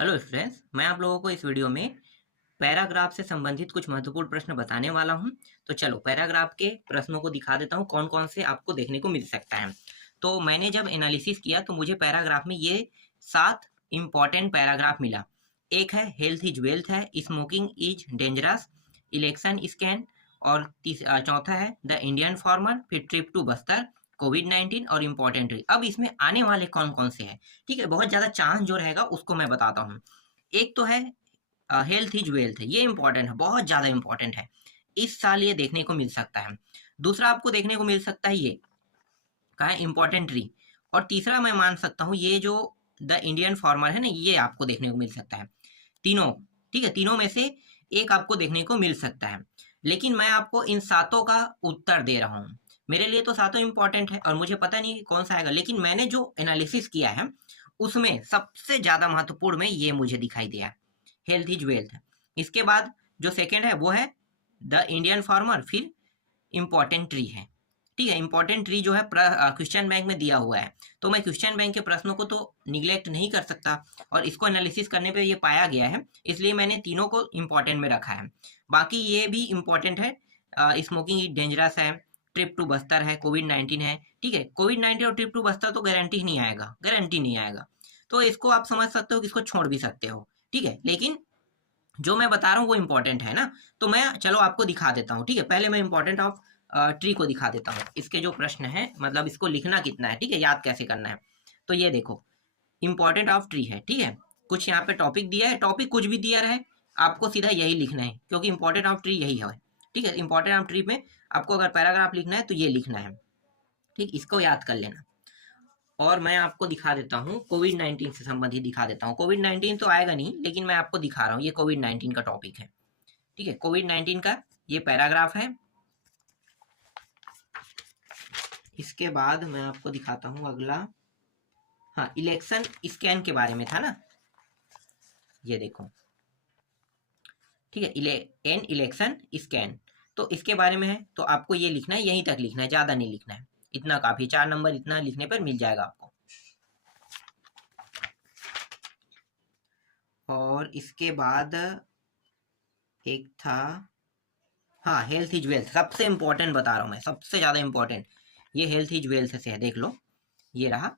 Hello friends, मैं आप लोगों को इस वीडियो में पैराग्राफ से संबंधित कुछ महत्वपूर्ण प्रश्न बताने वाला हूं। तो चलो पैराग्राफ के प्रश्नों को दिखा देता हूं कौन कौन से आपको देखने को मिल सकता है। तो मैंने जब एनालिसिस किया तो मुझे पैराग्राफ में ये 7 इंपॉर्टेंट पैराग्राफ मिला। एक है हेल्थ इज वेल्थ है, smoking is dangerous, election scan, और चौथा है द इंडियन फार्मर, फिर ट्रिप टू बस्तर, कोविड-19 और इम्पोर्टेंट री। अब इसमें आने वाले कौन-कौन से हैं, ठीक है? बहुत ज़्यादा चांस जो रहेगा उसको मैं बताता हूँ। एक तो है हेल्थ इज वेल्थ है, ये इम्पोर्टेंट है, बहुत ज़्यादा इम्पोर्टेंट है। इस साल ये देखने को मिल सकता है। दूसरा आपको देखने को मिल सकता है ये, कहा है इम्पोर्टेंट री। और तीसरा मैं मान सकता हूँ ये जो द इंडियन फार्मर है ना, ये आपको देखने को मिल सकता है। तीनों, ठीक है? तीनों में से एक आपको देखने को मिल सकता है। लेकिन मैं आपको इन सातों का उत्तर दे रहा हूँ। मेरे लिए तो सातों इंपॉर्टेंट है और मुझे पता नहीं कौन सा आएगा, लेकिन मैंने जो एनालिसिस किया है उसमें सबसे ज्यादा महत्वपूर्ण में ये मुझे दिखाई दिया, हेल्थ इज वेल्थ। इसके बाद जो सेकेंड है वो है द इंडियन फार्मर, फिर इम्पोर्टेंट ट्री है। ठीक है, इम्पोर्टेंट ट्री जो है क्वेश्चन बैंक में दिया हुआ है, तो मैं क्वेश्चन बैंक के प्रश्नों को तो निग्लेक्ट नहीं कर सकता, और इसको एनालिसिस करने पे ये पाया गया है, इसलिए मैंने तीनों को इम्पोर्टेंट में रखा है। बाकी ये भी इम्पोर्टेंट है, स्मोकिंग इज डेंजरस है, ट्रिप टू बस्तर है, कोविड-19 है। ठीक है, कोविड-19 और ट्रिप टू बस्तर तो गारंटी नहीं आएगा, गारंटी नहीं आएगा, तो इसको आप समझ सकते हो कि इसको छोड़ भी सकते हो। ठीक है, लेकिन जो मैं बता रहा हूँ वो इम्पोर्टेंट है ना, तो मैं चलो आपको दिखा देता हूँ। ठीक है, पहले मैं इम्पोर्टेंट ऑफ ट्री को दिखा देता हूँ। इसके जो प्रश्न है, मतलब इसको लिखना कितना है, ठीक है, याद कैसे करना है। तो ये देखो, इम्पोर्टेंट ऑफ ट्री है, ठीक है। कुछ यहाँ पे टॉपिक दिया है, टॉपिक कुछ भी दिया रहे, आपको सीधा यही लिखना है, क्योंकि इम्पोर्टेंट ऑफ ट्री यही है। ठीक है, इम्पोर्टेंट ऑफ ट्री में आपको अगर पैराग्राफ लिखना है तो ये लिखना है। ठीक, इसको याद कर लेना। और मैं आपको दिखा देता हूँ, कोविड-19 से संबंधित दिखा देता हूँ। कोविड-19 तो आएगा नहीं, लेकिन मैं आपको दिखा रहा हूँ, ये कोविड-19 का टॉपिक है। ठीक है, कोविड-19 का ये पैराग्राफ है। इसके बाद मैं आपको दिखाता हूँ अगला, हाँ, इलेक्शन स्कैन के बारे में था ना, ये देखो। ठीक है, एन इलेक्शन स्कैन, तो इसके बारे में है, तो आपको ये लिखना है, यहीं तक लिखना है, ज़्यादा नहीं लिखना है, इतना काफ़ी, 4 नंबर इतना लिखने पर मिल जाएगा आपको। और इसके बाद एक था, हाँ, हेल्थ इज वेल्थ, सबसे इंपॉर्टेंट बता रहा हूँ मैं, सबसे ज़्यादा इंपॉर्टेंट, ये हेल्थ इज वेल्थ से है, देख लो, ये रहा।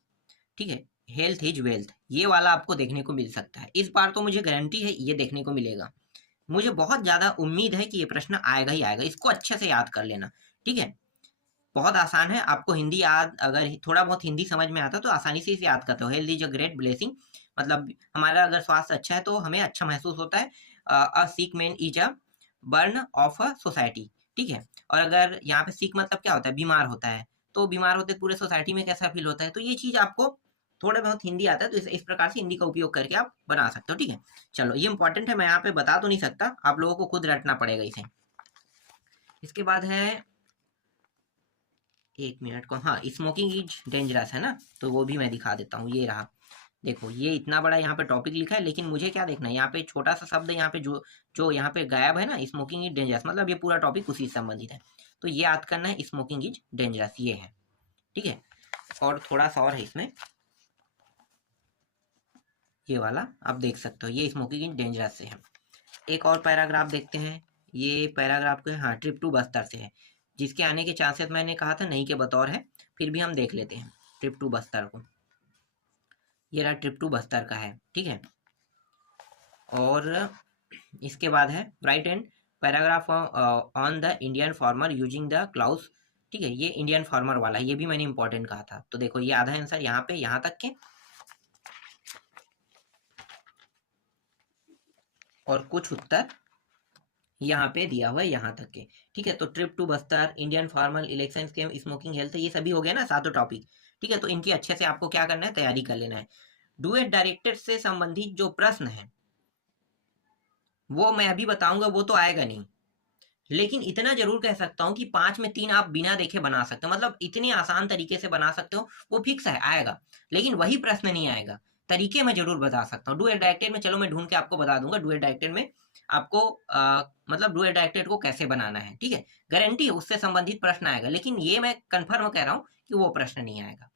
ठीक है, हेल्थ इज वेल्थ, ये वाला आपको देखने को मिल सकता है। इस बार तो मुझे गारंटी है ये देखने को मिलेगा, मुझे बहुत ज़्यादा उम्मीद है कि ये प्रश्न आएगा ही आएगा, इसको अच्छे से याद कर लेना। ठीक है, बहुत आसान है, आपको हिंदी याद, अगर थोड़ा बहुत हिंदी समझ में आता तो आसानी से इसे याद करते हो। Health is a great blessing, मतलब हमारा अगर स्वास्थ्य अच्छा है तो हमें अच्छा महसूस होता है। A sick man is a burn of a society. ठीक है, और अगर यहाँ पे सिक मतलब क्या होता है, बीमार होता है, तो बीमार होते पूरे सोसाइटी में कैसा फील होता है, तो ये चीज़ आपको थोड़ा बहुत हिंदी आता है, तो इस प्रकार से हिंदी का उपयोग करके आप बना सकते हो। ठीक है, चलो ये इंपॉर्टेंट है, मैं यहाँ पे बता तो नहीं सकता, आप लोगों को खुद रटना पड़ेगा इसे। इसके बाद है, एक मिनट को, हाँ, स्मोकिंग इज डेंजरस है ना, तो वो भी मैं दिखा देता हूँ, ये रहा। देखो, ये इतना बड़ा यहाँ पे टॉपिक लिखा है, लेकिन मुझे क्या देखना है, यहाँ पे छोटा सा शब्द यहाँ पे जो जो यहाँ पे गायब है ना, स्मोकिंग इज डेंजरस, मतलब ये पूरा टॉपिक उसी से संबंधित है, तो ये याद करना है, स्मोकिंग इज डेंजरस, ये है। ठीक है, और थोड़ा सा और है इसमें, ये वाला आप देख सकते हो, ये स्मोकिंग इज डेंजरस से है। एक और पैराग्राफ देखते हैं, ये पैराग्राफ को, हाँ, ट्रिप टू बस्तर से है, जिसके आने के चांसेस मैंने कहा था नहीं के बतौर है, फिर भी हम देख लेते हैं ट्रिप टू बस्तर को। ये रहा, ट्रिप टू बस्तर का है। ठीक है, और इसके बाद है write and paragraph on the Indian farmer using the clause. ठीक है, ये इंडियन फार्मर वाला है, ये भी मैंने इंपॉर्टेंट कहा था, तो देखो ये आधा आंसर यहाँ पे, यहाँ तक के, और कुछ उत्तर यहाँ पे दिया हुआ है यहाँ तक के। ठीक है, तो trip to Bastar, Indian farmer, election scheme, smoking health, ये सभी हो गया ना, सातों टॉपिक। ठीक है, तो इनकी अच्छे से आपको क्या करना है, तैयारी कर लेना है। डुएट डायरेक्टेड से संबंधित जो प्रश्न है वो मैं अभी बताऊंगा, वो तो आएगा नहीं, लेकिन इतना जरूर कह सकता हूँ कि 5 में 3 आप बिना देखे बना सकते हो, मतलब इतने आसान तरीके से बना सकते हो, वो फिक्स है, आएगा। लेकिन वही प्रश्न नहीं आएगा, तरीके मैं जरूर बता सकता हूँ। डुएट डायरेक्टेड में चलो मैं ढूंढ के आपको बता दूंगा, डुएट डायरेक्टेड में आपको मतलब डुएट डायरेक्टेड को कैसे बनाना है। ठीक है, गारंटी है उससे संबंधित प्रश्न आएगा, लेकिन ये मैं कन्फर्म कह रहा हूँ कि वो प्रश्न नहीं आएगा,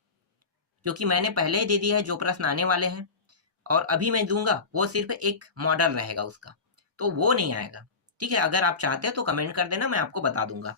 क्योंकि मैंने पहले ही दे दिया है जो प्रश्न आने वाले हैं, और अभी मैं दूंगा वो सिर्फ एक मॉडल रहेगा उसका, तो वो नहीं आएगा। ठीक है, अगर आप चाहते हैं तो कमेंट कर देना, मैं आपको बता दूंगा।